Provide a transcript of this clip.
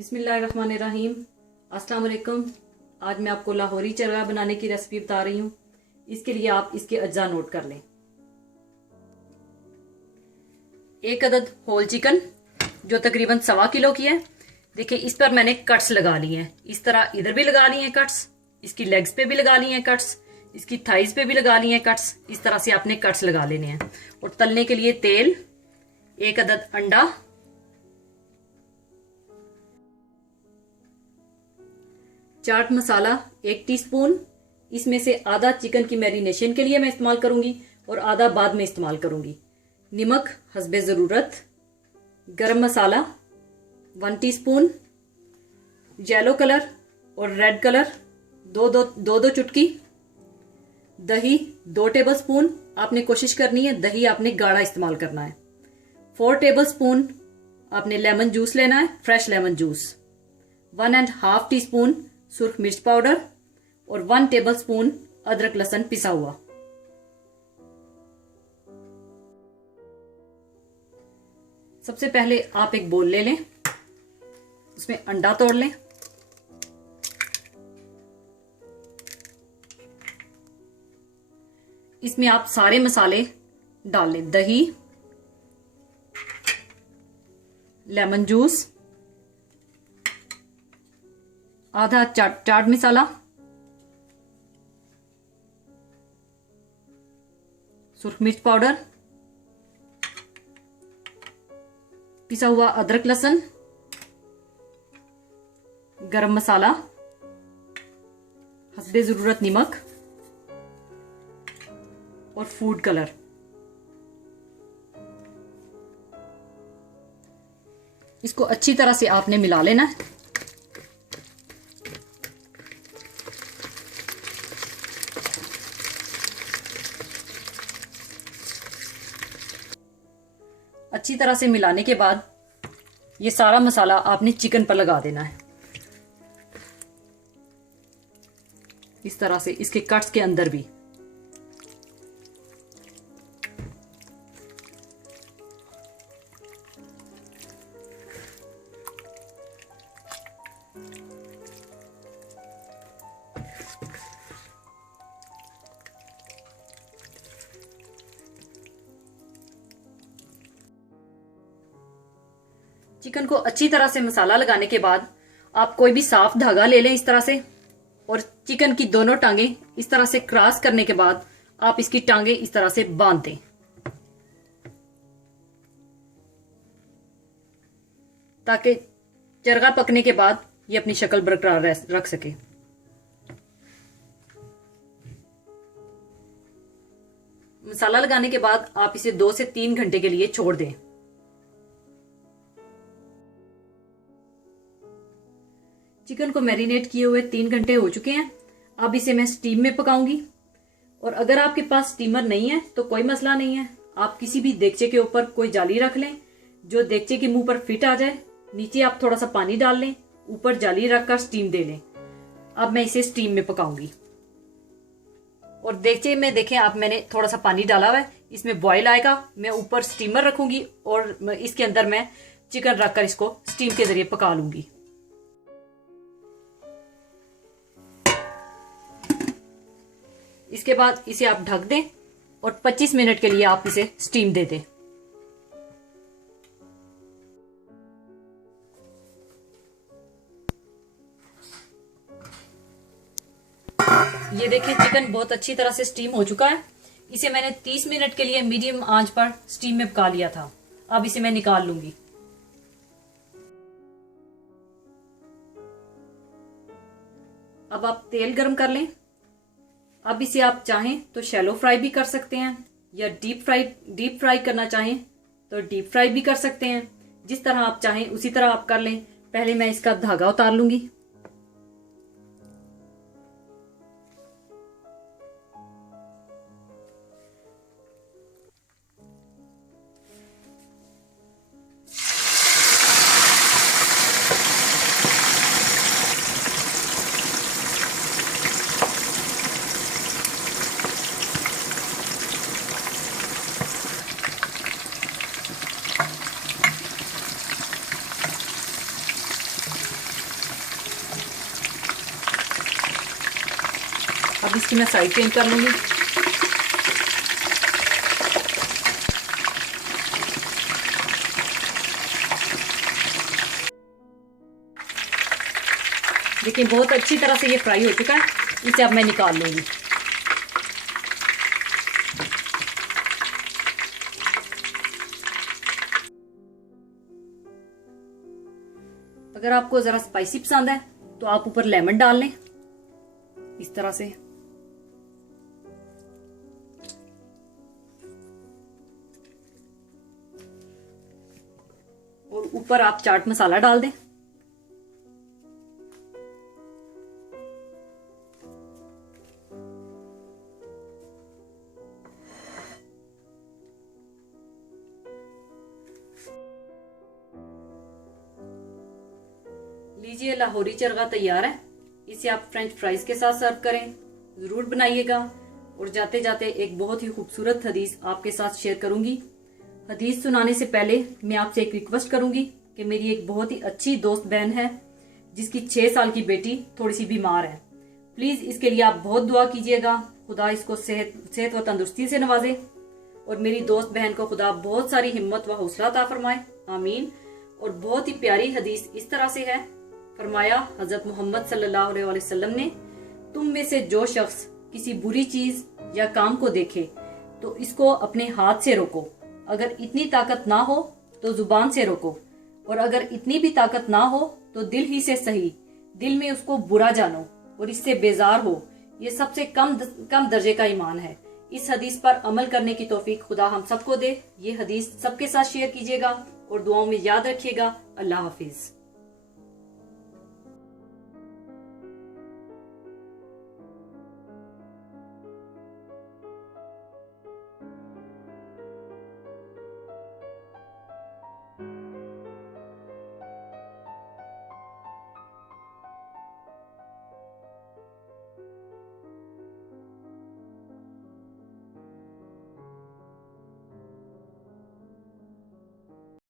बिस्मिल्लाहिर्रहमानिर्रहीम। अस्सलाम वालेकुम। आज मैं आपको लाहौरी चरगा बनाने की रेसिपी बता रही हूँ। इसके लिए आप इसके अज्जा नोट कर लें। 1 अदद होल चिकन जो तकरीबन 1.25 किलो की है। देखिए इस पर मैंने कट्स लगा लिए हैं। इस तरह इधर भी लगा लिए हैं कट्स, इसकी लेग्स पे भी लगा लिए हैं कट्स, इसकी थाइज पे भी लगा लिए हैं कट्स। इस तरह से आपने कट्स लगा लेने हैं। और तलने के लिए तेल, 1 अदद अंडा, चाट मसाला 1 टीस्पून। इसमें से आधा चिकन की मैरिनेशन के लिए मैं इस्तेमाल करूंगी और आधा बाद में इस्तेमाल करूंगी। नमक हस्बे ज़रूरत, गरम मसाला 1 टीस्पून, येलो कलर और रेड कलर दो चुटकी, दही 2 टेबलस्पून। आपने कोशिश करनी है दही आपने गाढ़ा इस्तेमाल करना है। 4 टेबलस्पून आपने लेमन जूस लेना है, फ्रेश लेमन जूस। 1.5 टीस्पून सुर्ख मिर्च पाउडर और 1 टेबलस्पून अदरक लहसुन पिसा हुआ। सबसे पहले आप एक बोल ले लें, उसमें अंडा तोड़ लें। इसमें आप सारे मसाले डाल लें, दही, लेमन जूस, आधा चाट मसाला, सुर्ख मिर्च पाउडर, पिसा हुआ अदरक लहसुन, गरम मसाला, हस्बे जरूरत नमक और फूड कलर। इसको अच्छी तरह से आपने मिला लेना है। अच्छी तरह से मिलाने के बाद ये सारा मसाला आपने चिकन पर लगा देना है, इस तरह से इसके कट्स के अंदर भी। चिकन को अच्छी तरह से मसाला लगाने के बाद आप कोई भी साफ धागा ले लें इस तरह से, और चिकन की दोनों टांगे इस तरह से क्रॉस करने के बाद आप इसकी टांगे इस तरह से बांध दें ताकि चरगा पकने के बाद ये अपनी शक्ल बरकरार रख सके। मसाला लगाने के बाद आप इसे 2 से 3 घंटे के लिए छोड़ दें। चिकन को मैरिनेट किए हुए 3 घंटे हो चुके हैं। अब इसे मैं स्टीम में पकाऊंगी। और अगर आपके पास स्टीमर नहीं है तो कोई मसला नहीं है, आप किसी भी देगचे के ऊपर कोई जाली रख लें जो देगचे के मुंह पर फिट आ जाए। नीचे आप थोड़ा सा पानी डाल लें, ऊपर जाली रखकर स्टीम दे लें। अब मैं इसे स्टीम में पकाऊंगी। और देगचे में देखें आप, मैंने थोड़ा सा पानी डाला हुआ है, इसमें बॉयल आएगा। मैं ऊपर स्टीमर रखूंगी और इसके अंदर मैं चिकन रखकर इसको स्टीम के जरिए पका लूंगी। इसके बाद इसे आप ढक दें और 25 मिनट के लिए आप इसे स्टीम दे दें। ये देखें चिकन बहुत अच्छी तरह से स्टीम हो चुका है। इसे मैंने 30 मिनट के लिए मीडियम आंच पर स्टीम में पका लिया था। अब इसे मैं निकाल लूंगी। अब आप तेल गरम कर लें। अब इसे आप चाहें तो शैलो फ्राई भी कर सकते हैं, या डीप फ्राई करना चाहें तो डीप फ्राई भी कर सकते हैं। जिस तरह आप चाहें उसी तरह आप कर लें। पहले मैं इसका धागा उतार लूंगी। अब इसकी मैं साइड चेंज कर लूंगी। देखिए बहुत अच्छी तरह से ये फ्राई हो चुका है, इसे अब मैं निकाल लूंगी। अगर आपको जरा स्पाइसी पसंद है तो आप ऊपर लेमन डाल लें इस तरह से। और ऊपर आप चाट मसाला डाल दें। लीजिए लाहौरी चरगा तैयार है। इसे आप फ्रेंच फ्राइज के साथ सर्व करें, जरूर बनाइएगा। और जाते जाते एक बहुत ही खूबसूरत हदीस आपके साथ शेयर करूंगी। हदीस सुनाने से पहले मैं आपसे एक रिक्वेस्ट करूंगी कि मेरी एक बहुत ही अच्छी दोस्त बहन है जिसकी 6 साल की बेटी थोड़ी सी बीमार है। प्लीज इसके लिए आप बहुत दुआ कीजिएगा, खुदा इसको सेहत व तंदुरुस्ती से नवाजे और मेरी दोस्त बहन को खुदा बहुत सारी हिम्मत व हौसला अता फरमाए, आमीन। और बहुत ही प्यारी हदीस इस तरह से है, फरमाया हजरत मोहम्मद सल्लल्लाहु अलैहि वसल्लम ने, तुम में से जो शख्स किसी बुरी चीज या काम को देखे तो इसको अपने हाथ से रोको। अगर इतनी ताकत ना हो तो जुबान से रोको, और अगर इतनी भी ताकत ना हो तो दिल ही से सही, दिल में उसको बुरा जानो और इससे बेजार हो। ये सबसे कम दर्जे का ईमान है। इस हदीस पर अमल करने की तौफीक खुदा हम सबको दे। ये हदीस सबके साथ शेयर कीजिएगा और दुआओं में याद रखिएगा। अल्लाह हाफिज।